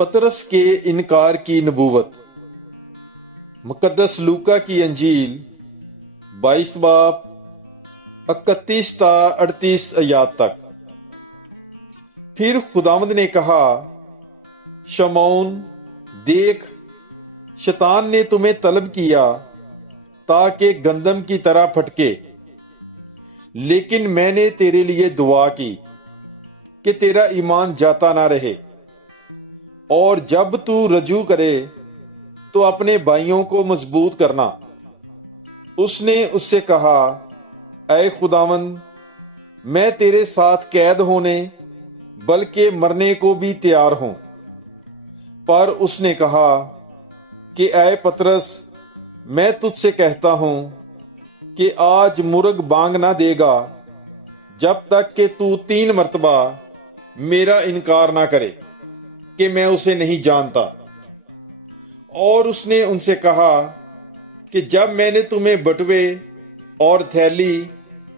पतरस के इनकार की नबूवत। मुकद्दस लूका की अंजील 22 बाब 31 ता 38 आयात तक। फिर खुदावंद ने कहा, शमौन देख, शैतान ने तुम्हें तलब किया ताकि गंदम की तरह फटके, लेकिन मैंने तेरे लिए दुआ की कि तेरा ईमान जाता ना रहे, और जब तू रजू करे तो अपने भाइयों को मजबूत करना। उसने उससे कहा, ऐ खुदावंद, मैं तेरे साथ कैद होने बल्कि मरने को भी तैयार हूं। पर उसने कहा कि ऐ पतरस, मैं तुझसे कहता हूं कि आज मुर्ग बांग ना देगा जब तक कि तू 3 मरतबा मेरा इनकार ना करे कि मैं उसे नहीं जानता। और उसने उनसे कहा कि जब मैंने तुम्हें बटुए और थैली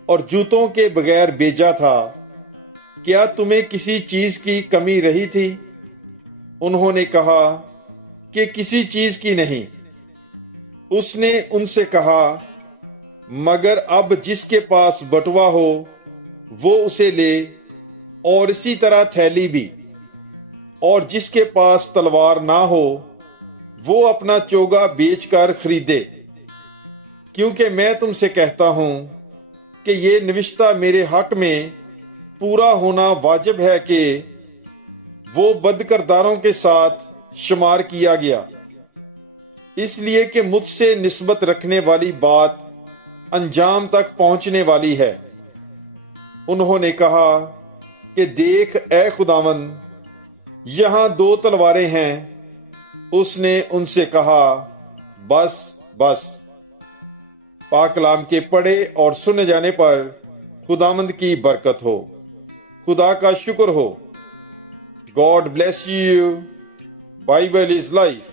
और जूतों के बगैर भेजा था, क्या तुम्हें किसी चीज की कमी रही थी? उन्होंने कहा कि किसी चीज की नहीं। उसने उनसे कहा, मगर अब जिसके पास बटुआ हो वो उसे ले, और इसी तरह थैली भी। और जिसके पास तलवार ना हो वो अपना चोगा बेचकर खरीदे, क्योंकि मैं तुमसे कहता हूं कि ये निविष्टा मेरे हक में पूरा होना वाजिब है कि वो बदकिरदारों के साथ शुमार किया गया, इसलिए कि मुझसे निस्बत रखने वाली बात अंजाम तक पहुंचने वाली है। उन्होंने कहा कि देख ऐ खुदावंद, यहां 2 तलवारें हैं। उसने उनसे कहा, बस बस। पाक कलाम के पढ़े और सुने जाने पर खुदावंद की बरकत हो। खुदा का शुक्र हो। God bless you. Bible is life.